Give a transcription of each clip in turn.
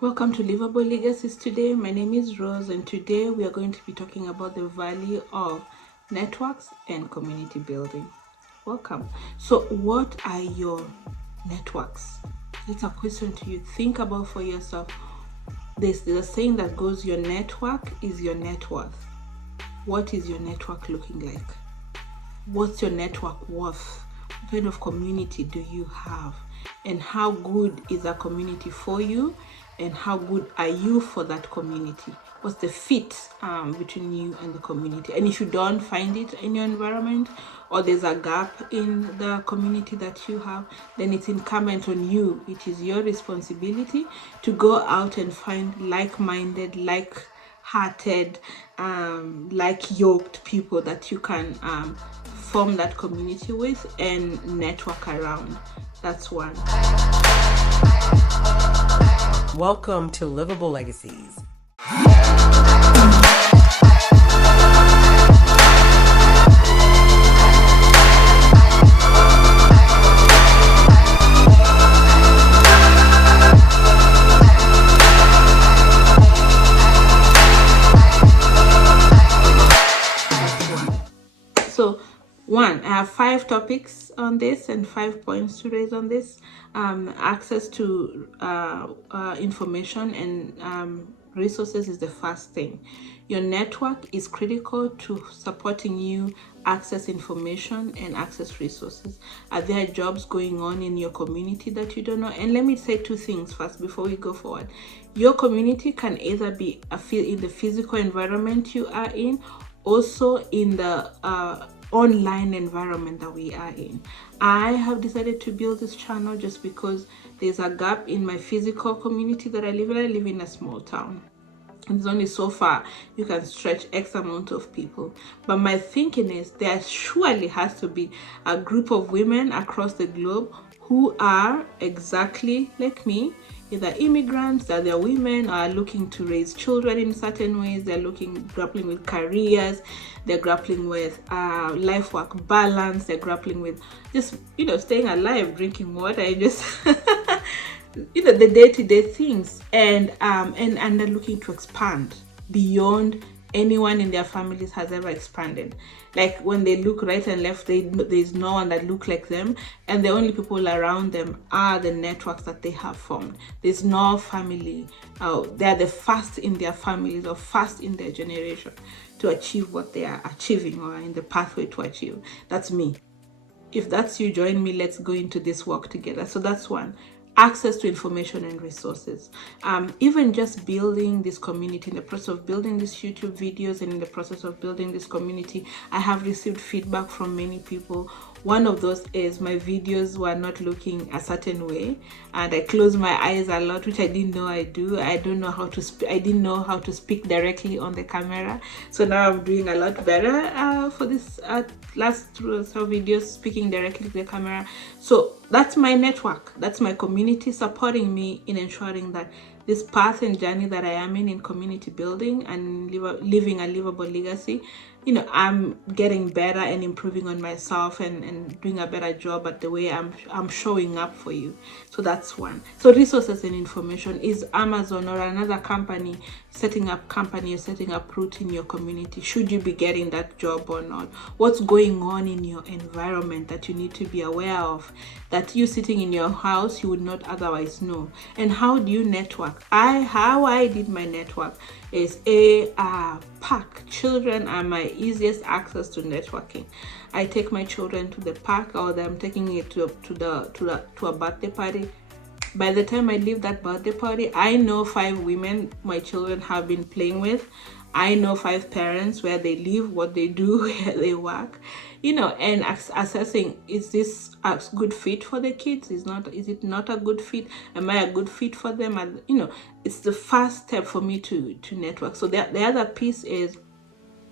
Welcome to Livable Legacies today. My name is Rose, and today we are going to be talking about the value of networks and community building. Welcome. So, what are your networks? It's a question to you. Think about for yourself. There's a saying that goes, your network is your net worth. What is your network looking like? What's your network worth? What kind of community do you have? And how good is a community for you? And how good are you for that community? What's the fit between you and the community? And if you don't find it in your environment, or there's a gap in the community that you have, then it's incumbent on you. It is your responsibility to go out and find like-minded, like-hearted, like-yoked people that you can form that community with and network around. That's one. Welcome to Livable Legacies. So, one, I have 5 topics on this and 5 points to raise on this. Access to information and resources is the first thing. Your network is critical to supporting you access information and access resources. Are there jobs going on in your community that you don't know? And let me say 2 things first before we go forward. Your community can either be in the physical environment you are in, also in the online environment that we are in. I have decided to build this channel just because there's a gap in my physical community that I live in. I live in a small town. It's only so far you can stretch X amount of people. But my thinking is there surely has to be a group of women across the globe who are exactly like me, either immigrants, that they're women, are looking to raise children in certain ways, they're grappling with careers, they're grappling with life work balance, they're grappling with just staying alive, drinking water, and just the day-to-day things, and they're looking to expand beyond anyone in their families has ever expanded. Like when they look right and left, there's no one that look like them, and the only people around them are the networks that they have formed. There's no family. They're the first in their families or first in their generation to achieve what they are achieving or in the pathway to achieve. That's me. If that's you, join me. Let's go into this work together. So that's one. Access to information and resources. Even just building this community, in the process of building these YouTube videos and in the process of building this community, I have received feedback from many people. One of those is my videos were not looking a certain way, and I close my eyes a lot, which I didn't know I do. I didn't know how to speak directly on the camera. So now I'm doing a lot better for this last 2 videos, speaking directly to the camera. So that's my network, that's my community supporting me in ensuring that this path and journey that I am in community building and living a livable legacy, I'm getting better and improving on myself and doing a better job at the way I'm showing up for you. So that's one. So resources and information is Amazon or another company setting up route in your community. Should you be getting that job or not? What's going on in your environment that you need to be aware of, that you sitting in your house you would not otherwise know? And how do you network? How I did my network is a park. Children are my easiest access to networking. I take my children to the park, or I'm taking it to a birthday party. By the time I leave that birthday party, I know 5 women my children have been playing with. I know 5 parents, where they live, what they do, where they work, and assessing, is this a good fit for the kids? Is it not a good fit? Am I a good fit for them? And it's the first step for me to network. So the other piece is,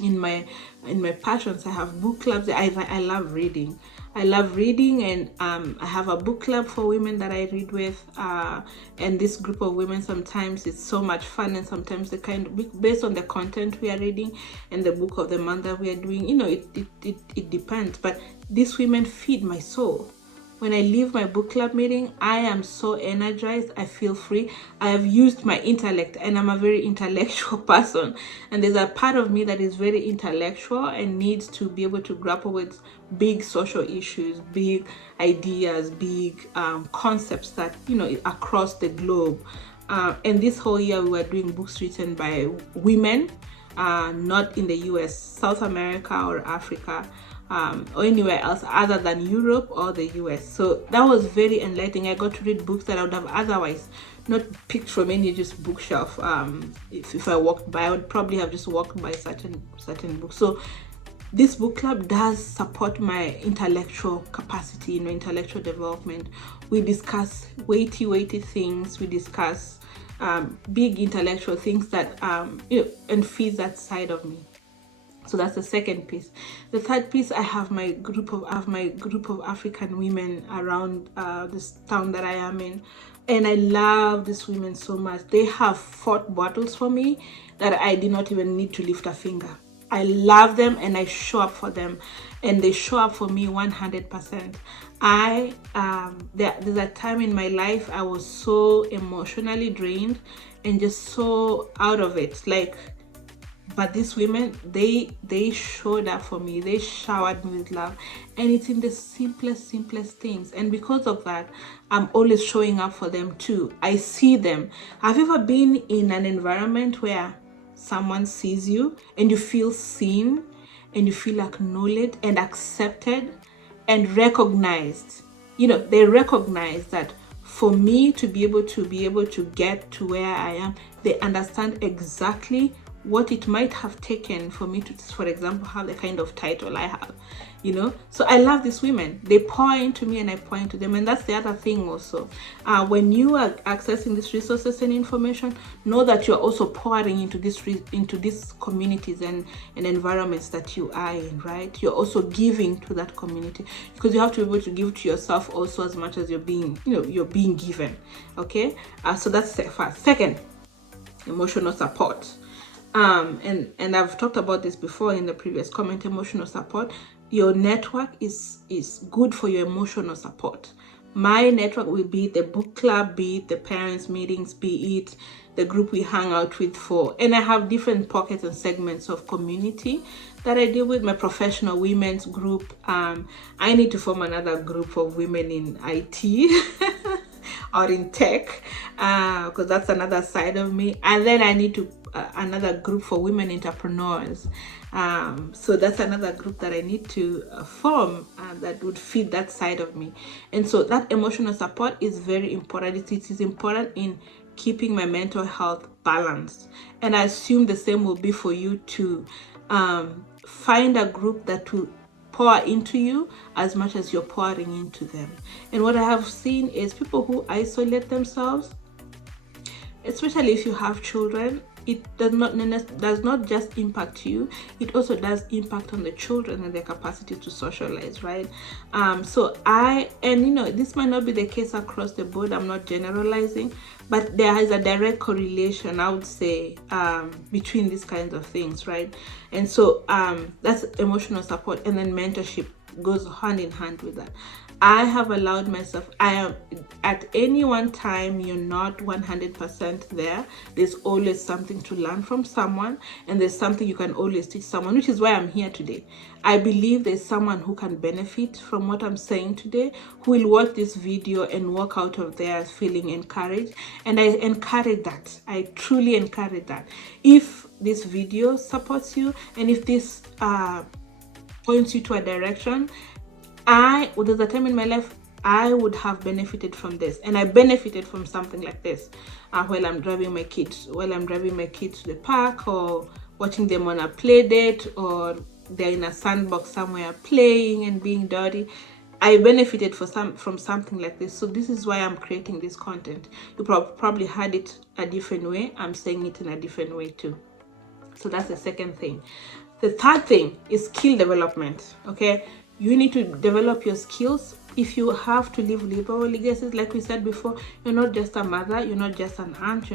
in my passions, I have book clubs. I love reading. And I have a book club for women that I read with, and this group of women, sometimes it's so much fun, and sometimes based on the content we are reading and the book of the month that we are doing, it depends, but these women feed my soul. when I leave my book club meeting, I am so energized. I feel free. I have used my intellect, and I'm a very intellectual person. And there's a part of me that is very intellectual and needs to be able to grapple with big social issues, big ideas, big concepts that, across the globe. And this whole year we were doing books written by women, not in the US, South America or Africa, or anywhere else other than Europe or the US. So that was very enlightening. I got to read books that I would have otherwise not picked from any just bookshelf. If I walked by, I would probably have just walked by certain books. So this book club does support my intellectual capacity, intellectual development. We discuss weighty things. We discuss big intellectual things that and feed that side of me. So that's the second piece. The third piece, I have my group of African women around this town that I am in, and I love these women so much. They have fought battles for me that I did not even need to lift a finger. I love them and I show up for them, and they show up for me 100%. There's a time in my life I was so emotionally drained and just so out of it, but these women, they showed up for me. They showered me with love, and it's in the simplest things. And because of that, I'm always showing up for them too. I see them. Have you ever been in an environment where someone sees you and you feel seen and you feel acknowledged and accepted and recognized? They recognize that for me to be able to get to where I am, they understand exactly what it might have taken for me to, for example, have the kind of title I have, So I love these women. They pour into me and I pour into them. And that's the other thing also. When you are accessing these resources and information, know that you're also pouring into these communities and environments that you are in, right? You're also giving to that community, because you have to be able to give to yourself also as much as you're being given. Okay? So that's the first. Second, emotional support. And I've talked about this before in the previous comment. Emotional support, your network is good for your emotional support. My network will be the book club, be it the parents meetings, be it the group we hang out with and I have different pockets and segments of community that I deal with. My professional women's group, I need to form another group of women in IT or in tech, because that's another side of me. And then I need to another group for women entrepreneurs. So that's another group that I need to form that would feed that side of me. And so that emotional support is very important. It is important in keeping my mental health balanced. And I assume the same will be for you to find a group that will pour into you as much as you're pouring into them. And what I have seen is people who isolate themselves, especially if you have children, it does not just impact you, it also does impact on the children and their capacity to socialize, right? This might not be the case across the board, I'm not generalizing, but there is a direct correlation, I would say, between these kinds of things, right? And so that's emotional support, and then mentorship goes hand in hand with that. I have allowed myself, I am at any one time, you're not 100% there. There's always something to learn from someone, and there's something you can always teach someone, which is why I'm here today. I believe there's someone who can benefit from what I'm saying today, who will watch this video and walk out of there feeling encouraged. And I encourage that. I truly encourage that. If this video supports you, and if this points you to a direction, there's a time in my life I would have benefited from this, and I benefited from something like this while I'm driving my kids to the park, or watching them on a play date, or they're in a sandbox somewhere playing and being dirty. I benefited from something like this. So this is why I'm creating this content. You probably heard it a different way. I'm saying it in a different way too. So that's the second thing. The third thing is skill development. Okay, you need to develop your skills. If you have to live livable legacies, like we said before, you're not just a mother, you're not just an aunt,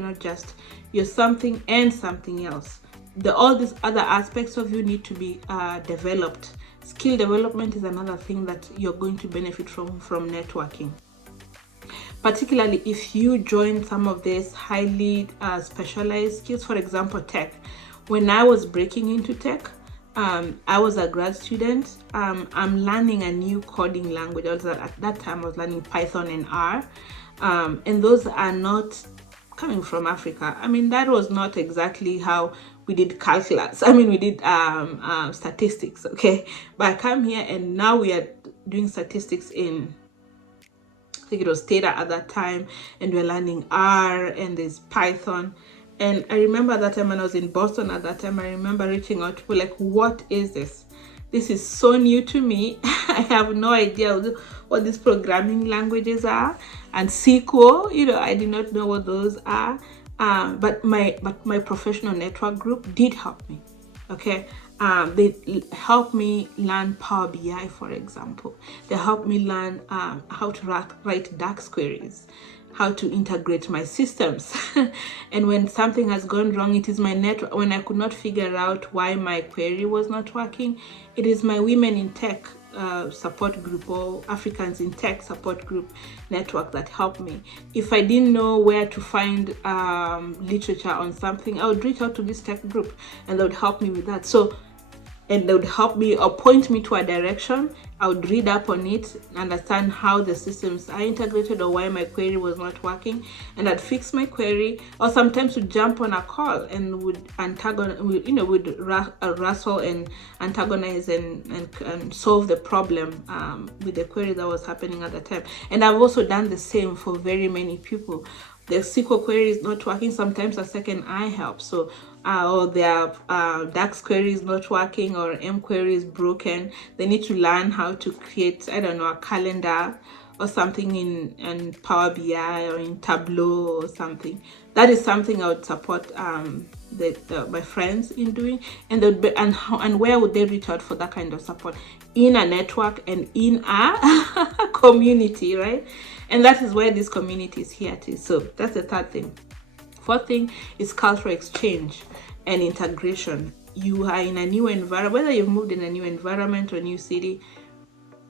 you're something and something else. All these other aspects of you need to be developed Skill development is another thing that you're going to benefit from networking, particularly if you join some of these highly specialized skills. For example, tech. When I was breaking into tech, I was a grad student. I'm learning a new coding language. At that time I was learning Python and R, and those are not coming from Africa. I mean, that was not exactly how we did calculus. I mean, we did statistics, okay? But I come here and now we are doing statistics in, I think it was data at that time, and we're learning R and there's Python. And I remember that time when I was in Boston at that time, I remember reaching out to people like, what is this? This is so new to me. I have no idea what these programming languages are. And SQL, I did not know what those are. But my professional network group did help me. Okay. They helped me learn Power BI, for example. They helped me learn how to write DAX queries, how to integrate my systems. And when something has gone wrong, it is my network. When I could not figure out why my query was not working, it is my Women in Tech support group, or Africans in Tech support group network, that helped me. If I didn't know where to find literature on something, I would reach out to this tech group and they would help me with that. And they would help me or point me to a direction. I would read up on it, understand how the systems are integrated or why my query was not working, and I'd fix my query. Or sometimes would jump on a call and would wrestle and antagonize and solve the problem with the query that was happening at the time. And I've also done the same for very many people. The SQL query is not working, sometimes a second eye helps. So or their DAX query is not working, or M query is broken. They need to learn how to create, I don't know, a calendar or something in Power BI or in Tableau or something. That is something I would support my friends in doing. And and where would they reach out for that kind of support? In a network and in a community, right? And that is where this community is here too. So that's the third thing. Fourth thing is cultural exchange and integration. You are in a new environment, whether you've moved in a new environment or new city,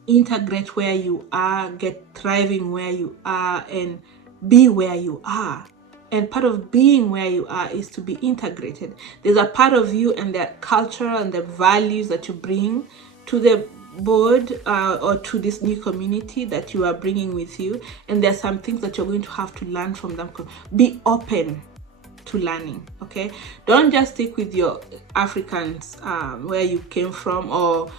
integrate where you are, get thriving where you are, and be where you are. And part of being where you are is to be integrated. There's a part of you and the culture and the values that you bring to the board or to this new community that you are bringing with you, and there's some things that you're going to have to learn from them. Be open to learning. Okay, don't just stick with your Africans where you came from, or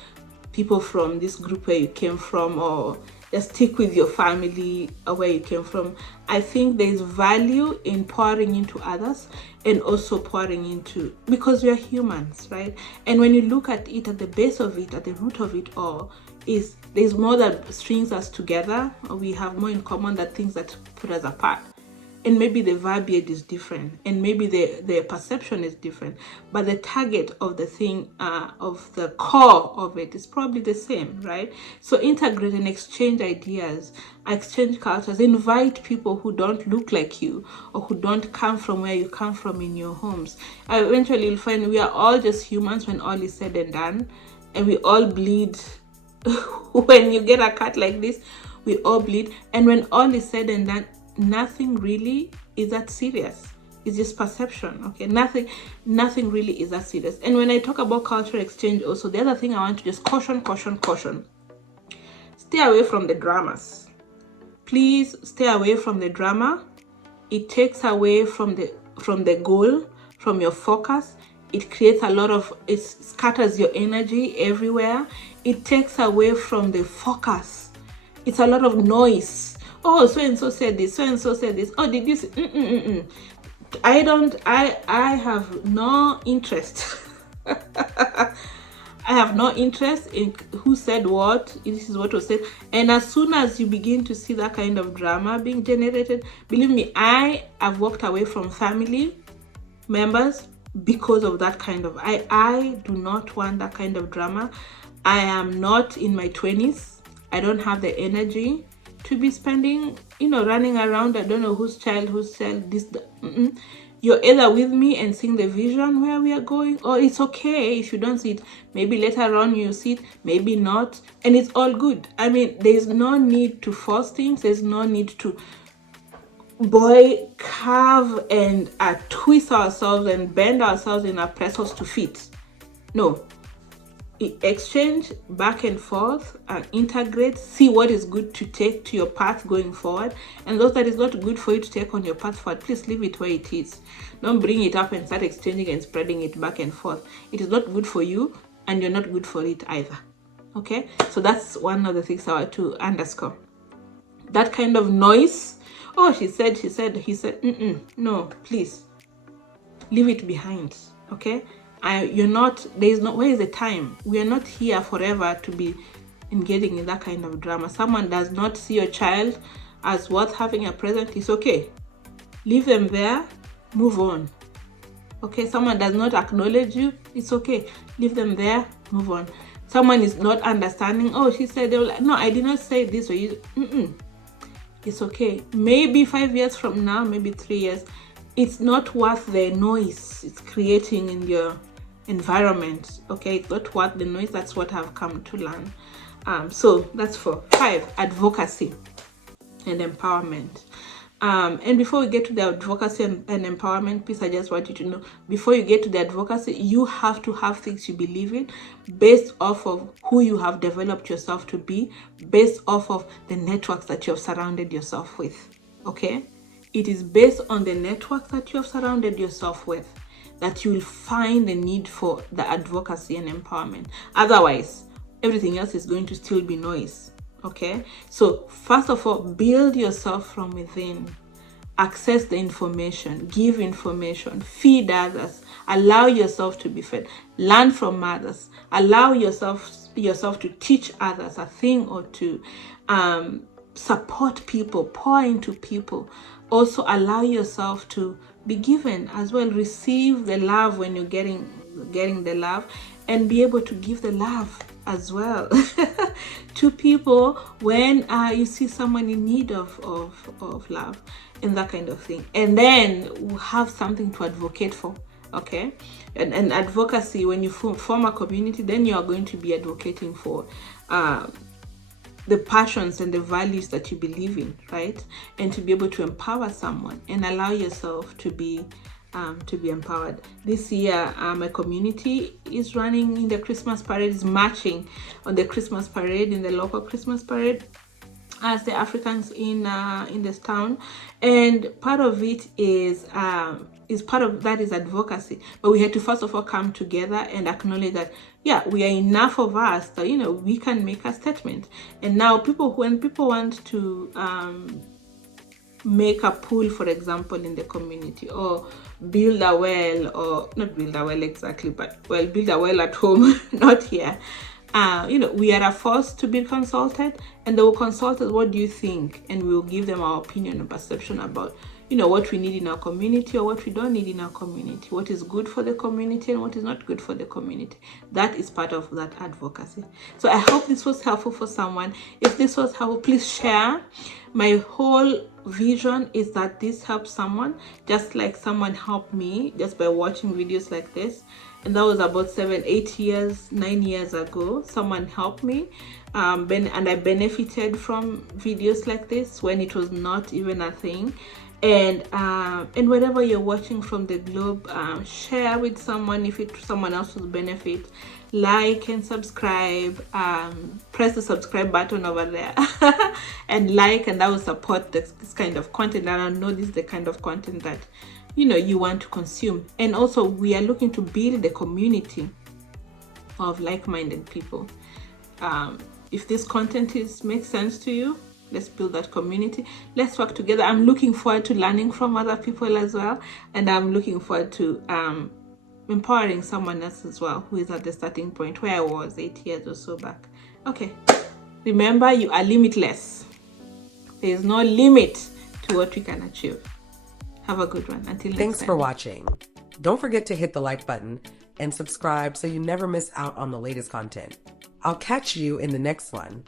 people from this group where you came from, or just stick with your family or where you came from. I think there's value in pouring into others and also pouring into, because we are humans, right? And when you look at it, at the base of it, at the root of it all, is there's more that strings us together, or we have more in common than things that put us apart. And maybe the verbiage is different, and maybe the perception is different, but the target of the thing, of the core of it, is probably the same, right? So integrate and exchange ideas, exchange cultures, invite people who don't look like you or who don't come from where you come from in your homes. Eventually you'll find we are all just humans when all is said and done, and we all bleed. When you get a cut like this, we all bleed, and when all is said and done, nothing really is that serious. It's just perception. Okay, nothing really is that serious. And when I talk about cultural exchange, also the other thing I want to just caution, stay away from the dramas. Please stay away from the drama. It takes away from the goal, from your focus. It creates it scatters your energy everywhere. It takes away from the focus. It's a lot of noise. Oh, so and so said this, so and so said this. Oh, did you see? I have no interest. I have no interest in who said what. This is what was said. And as soon as you begin to see that kind of drama being generated, believe me, I have walked away from family members because of that kind of, I do not want that kind of drama. I am not in my 20s. I don't have the energy to be spending, running around. I don't know whose child, this. you're either with me and seeing the vision where we are going, or it's okay if you don't see it. Maybe later on you see it, maybe not, and it's all good. I mean, there's no need to force things. There's no need to carve and twist ourselves and bend ourselves in our pressures to fit. No, exchange back and forth and integrate, see what is good to take to your path going forward, and those that is not good for you to take on your path forward, please leave it where it is. Don't bring it up and start exchanging and spreading it back and forth. It is not good for you, and you're not good for it either. Okay, so that's one of the things I want to underscore. That kind of noise, oh, he said, he said, no, please leave it behind. Okay, you're not, there's no, where is the time? We are not here forever to be engaging in that kind of drama. Someone does not see your child as worth having a present, it's okay, leave them there, move on. Okay, someone does not acknowledge you, it's okay, leave them there, move on. Someone is not understanding, oh, she said, they were like, no, I did not say this, or you, it's okay. Maybe 5 years from now, maybe 3 years, it's not worth the noise it's creating in your environment. Okay, it's not worth the noise. That's what I've come to learn. So that's 4. 5, advocacy and empowerment. And before we get to the advocacy and empowerment piece, I just want you to know, before you get to the advocacy, you have to have things you believe in based off of who you have developed yourself to be, based off of the networks that you have surrounded yourself with. Okay, it is based on the networks that you have surrounded yourself with that you will find the need for the advocacy and empowerment. Otherwise, everything else is going to still be noise. Okay, so first of all, build yourself from within. Access the information, give information, feed others, allow yourself to be fed, learn from others, allow yourself to teach others a thing or two, support people, pour into people. Also allow yourself to be given as well, receive the love when you're getting the love, and be able to give the love as well to people when you see someone in need of love and that kind of thing. And then we'll have something to advocate for. Okay, and advocacy, when you form a community, then you are going to be advocating for the passions and the values that you believe in, right? And to be able to empower someone and allow yourself to be empowered. This year, my community is running in the Christmas parade, is marching on the Christmas parade, in the local Christmas parade, as the Africans in this town, and part of it is part of that is advocacy. But we had to first of all come together and acknowledge that, yeah, we are enough of us that, you know, we can make a statement. And now when people want to make a pool, for example, in the community, or build a well, or not build a well exactly, but well, build a well at home, not here. You know, we are a force to be consulted, and they will consult us, what do you think? And we will give them our opinion and perception about, you know, what we need in our community or what we don't need in our community, what is good for the community and what is not good for the community. That is part of that advocacy. So I hope this was helpful for someone. If this was helpful, please share. My whole vision is that this helps someone, just like someone helped me just by watching videos like this. And that was about 7, 8 years, 9 years ago. Someone helped me, and I benefited from videos like this when it was not even a thing. And wherever you're watching from the globe, share with someone if someone else will benefit. Like and subscribe. Press the subscribe button over there and like, and that will support this kind of content. And I know this is the kind of content that, you know, you want to consume. And also, we are looking to build a community of like-minded people. If this content makes sense to you, let's build that community. Let's work together. I'm looking forward to learning from other people as well, and I'm looking forward to empowering someone else as well who is at the starting point where I was 8 years or so back. Okay, remember, you are limitless. There is no limit to what we can achieve. Have a good one. Until next time. Thanks for watching. Don't forget to hit the like button and subscribe so you never miss out on the latest content. I'll catch you in the next one.